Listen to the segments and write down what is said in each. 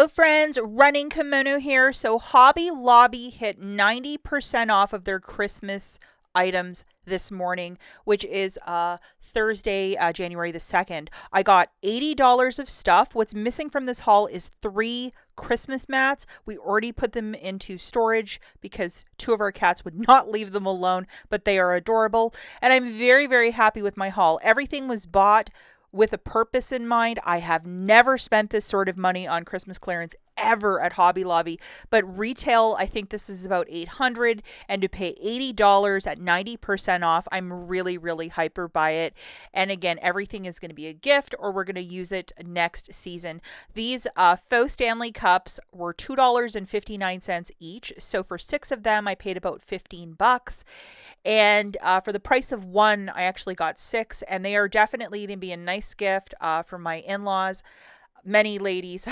Hello friends, Running Kimono here. So Hobby Lobby hit 90% off of their Christmas items this morning, which is Thursday, January the 2nd. I got $80 of stuff. What's missing from this haul is 3 Christmas mats. We already put them into storage because 2 of our cats would not leave them alone, but they are adorable. And I'm very, very happy with my haul. Everything was bought with a purpose in mind. I have never spent this sort of money on Christmas clearance ever at Hobby Lobby, but retail, I think this is about $800, and to pay $80 at 90% off, I'm really, really hyper by it. And again, everything is going to be a gift or we're going to use it next season. These faux Stanley cups were $2.59 each. So for 6 of them, I paid about 15 bucks. And for the price of one, I actually got 6, and they are definitely going to be a nice gift for my in-laws, many ladies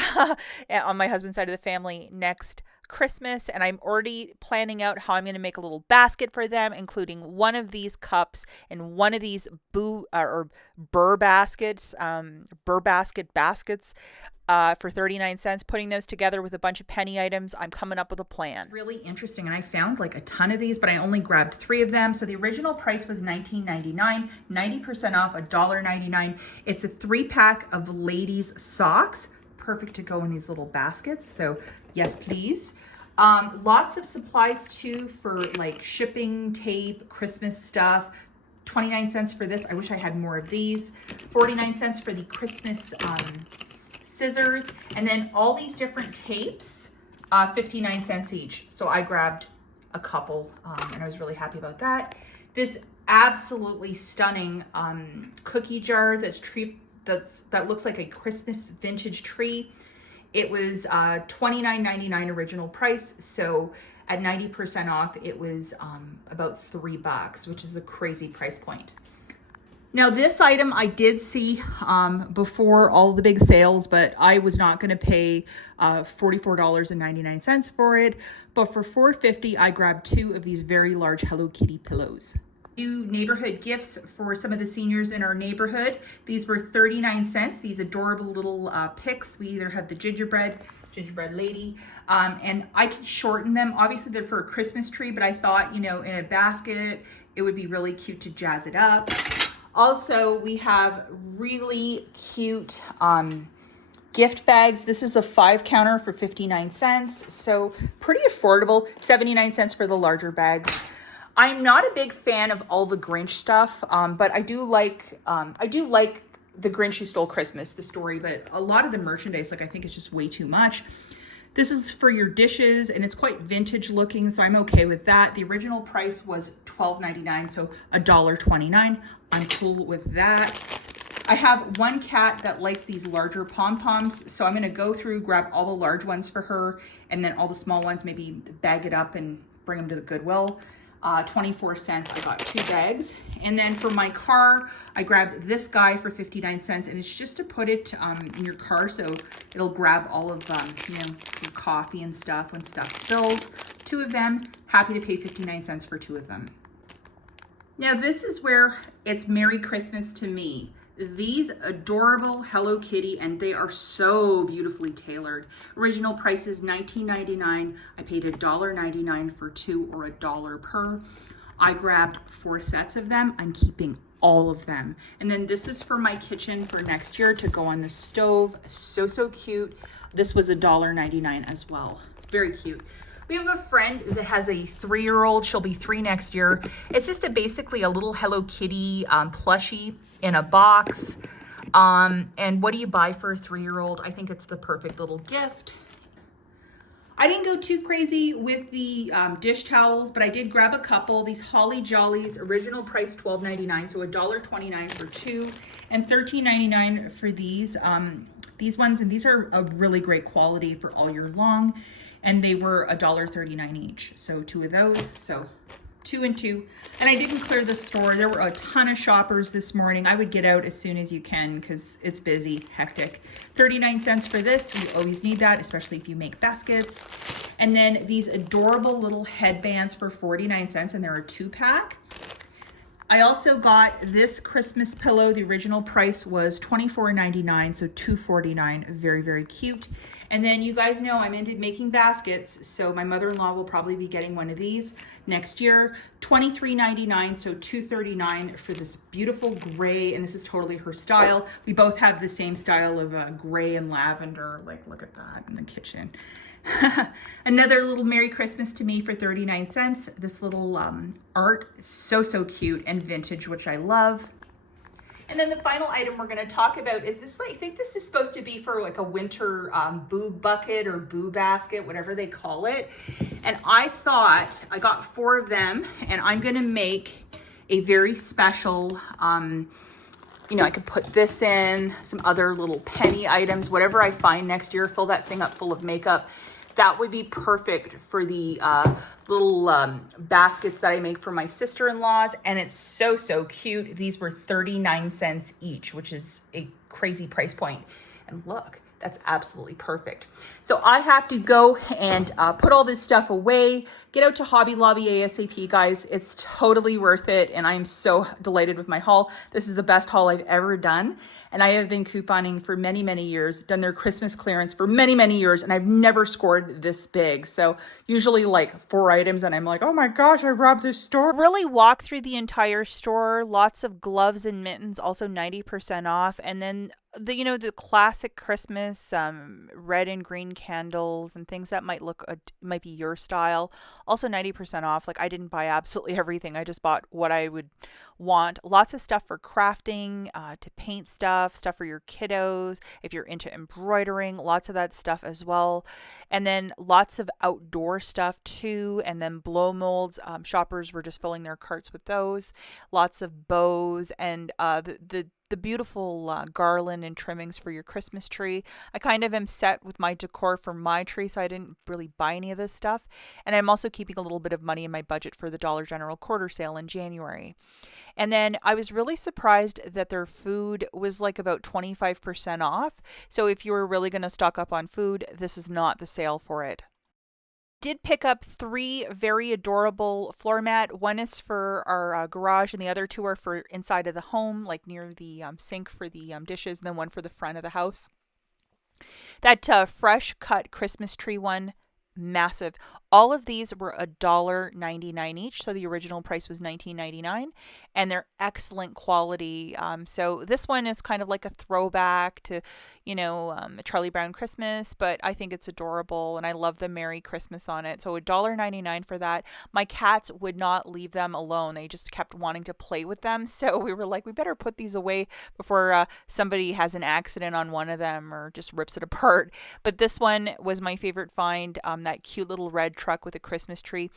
on my husband's side of the family next Christmas. And I'm already planning out how I'm going to make a little basket for them, including one of these cups and one of these burr baskets, baskets for 39 cents. Putting those together with a bunch of penny items, I'm coming up with a plan. It's really interesting, and I found like a ton of these, but I only grabbed 3 of them. So the original price was $19.99, 90% off, $1.99. It's a 3-pack of ladies socks, perfect to go in these little baskets. So yes, please. Lots of supplies too for like shipping, tape, Christmas stuff. 29 cents for this. I wish I had more of these. 49 cents for the Christmas scissors, and then all these different tapes, 59 cents each. So I grabbed a couple, and I was really happy about that. This absolutely stunning cookie jar that looks like a Christmas vintage tree. It was $29.99 original price, so at 90% off, it was about $3, which is a crazy price point. Now this item I did see before all the big sales, but I was not going to pay $44.99 for it. But for $4.50, I grabbed 2 of these very large Hello Kitty pillows. Do neighborhood gifts for some of the seniors in our neighborhood. These were 39 cents. These adorable little picks. We either have the gingerbread lady, and I can shorten them. Obviously they're for a Christmas tree, but I thought, you know, in a basket, it would be really cute to jazz it up. Also, we have really cute gift bags. This is a 5 counter for 59 cents. So pretty affordable, 79 cents for the larger bags. I'm not a big fan of all the Grinch stuff, but I do like The Grinch Who Stole Christmas, the story, but a lot of the merchandise, like I think it's just way too much. This is for your dishes, and it's quite vintage looking, so I'm okay with that. The original price was $12.99, so $1.29. I'm cool with that. I have one cat that likes these larger pom-poms, so I'm gonna go through, grab all the large ones for her, and then all the small ones, maybe bag it up and bring them to the Goodwill. 24 cents, I got 2 bags. And then for my car, I grabbed this guy for 59 cents, and it's just to put it in your car, so it'll grab all of your coffee and stuff when stuff spills. 2 of them, happy to pay 59 cents for 2 of them. Now this is where it's Merry Christmas to me. These adorable Hello Kitty, and they are so beautifully tailored. Original price is $19.99. I paid $1.99 for 2, or $1 per. I grabbed 4 sets of them. I'm keeping all of them. And then this is for my kitchen for next year to go on the stove. So, so cute. This was $1.99 as well. It's very cute. We have a friend that has a 3-year-old. She'll be 3 next year. It's just basically a little Hello Kitty plushie in a box. And what do you buy for a 3-year-old? I think it's the perfect little gift. I didn't go too crazy with the dish towels, but I did grab a couple. These Holly Jollies, original price $12.99, so $1.29 for 2, and $13.99 for these ones. And these are a really great quality for all year long. And they were $1.39 each. So 2 of those, so 2 and 2. And I didn't clear the store. There were a ton of shoppers this morning. I would get out as soon as you can because it's busy, hectic. 39 cents for this. You always need that, especially if you make baskets. And then these adorable little headbands for 49 cents, and they're a 2-pack. I also got this Christmas pillow. The original price was $24.99, so $2.49. Very, very cute. And then you guys know I'm into making baskets, so my mother-in-law will probably be getting one of these next year. $23.99, so $2.39 for this beautiful gray, and this is totally her style. We both have the same style of gray and lavender. Like, look at that in the kitchen. Another little Merry Christmas to me for 39 cents. This little art, so cute and vintage, which I love. And then the final item we're going to talk about is this, I think this is supposed to be for like a winter boo bucket or boo basket, whatever they call it. And I thought, I got 4 of them, and I'm going to make a very special, you know, I could put this in, some other little penny items, whatever I find next year, fill that thing up full of makeup. That would be perfect for the little baskets that I make for my sister-in-laws. And it's so cute. These were 39 cents each, which is a crazy price point. And look, that's absolutely perfect. So I have to go and put all this stuff away, get out to Hobby Lobby ASAP, guys. It's totally worth it. And I'm so delighted with my haul. This is the best haul I've ever done. And I have been couponing for many years, done their Christmas clearance for many years, and I've never scored this big. So usually like 4 items, and I'm like, oh my gosh, I robbed this store. Really walk through the entire store. Lots of gloves and mittens, also 90% off. And then the, you know, the classic Christmas red and green candles and things that might look might be your style, also 90% off. Like, I didn't buy absolutely everything. I just bought what I would want. Lots of stuff for crafting, to paint stuff for your kiddos, if you're into embroidering, lots of that stuff as well. And then lots of outdoor stuff too, and then blow molds. Shoppers were just filling their carts with those. Lots of bows and the beautiful garland and trimmings for your Christmas tree. I kind of am set with my decor for my tree, so I didn't really buy any of this stuff. And I'm also keeping a little bit of money in my budget for the Dollar General quarter sale in January. And then I was really surprised that their food was like about 25% off. So if you were really going to stock up on food, this is not the sale for it. Did pick up 3 very adorable floor mat. One is for our garage, and the other 2 are for inside of the home, like near the sink for the dishes, and then one for the front of the house. That fresh cut Christmas tree one, massive. All of these were $1.99 each, so the original price was $19.99, and they're excellent quality. So this one is kind of like a throwback to, you know, a Charlie Brown Christmas, but I think it's adorable, and I love the Merry Christmas on it. So $1.99 for that. My cats would not leave them alone. They just kept wanting to play with them, so we were like, we better put these away before somebody has an accident on one of them or just rips it apart. But this one was my favorite find, that cute little red truck with a Christmas tree.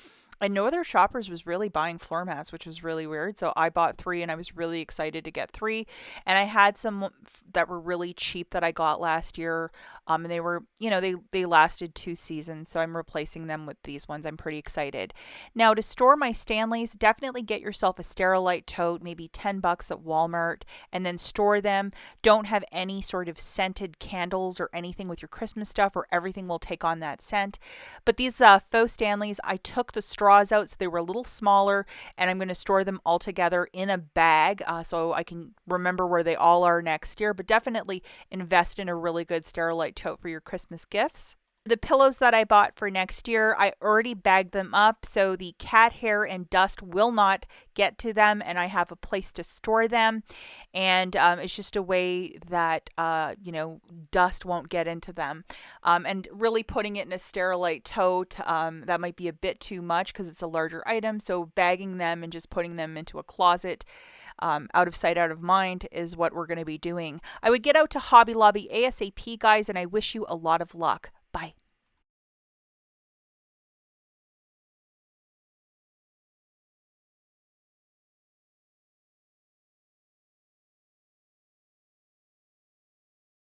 And no other shoppers was really buying floor mats, which was really weird. So I bought 3, and I was really excited to get 3. And I had some that were really cheap that I got last year. And they were, you know, they lasted 2 seasons. So I'm replacing them with these ones. I'm pretty excited. Now, to store my Stanleys, definitely get yourself a Sterilite tote, maybe $10 at Walmart, and then store them. Don't have any sort of scented candles or anything with your Christmas stuff, or everything will take on that scent. But these faux Stanleys, I took the straws out so they were a little smaller, and I'm going to store them all together in a bag so I can remember where they all are next year. But definitely invest in a really good Sterilite tote for your Christmas gifts. The pillows that I bought for next year, I already bagged them up, so the cat hair and dust will not get to them, and I have a place to store them. And it's just a way that, you know, dust won't get into them. And really putting it in a Sterilite tote, that might be a bit too much because it's a larger item. So bagging them and just putting them into a closet, out of sight, out of mind, is what we're going to be doing. I would get out to Hobby Lobby ASAP, guys, and I wish you a lot of luck. Bye.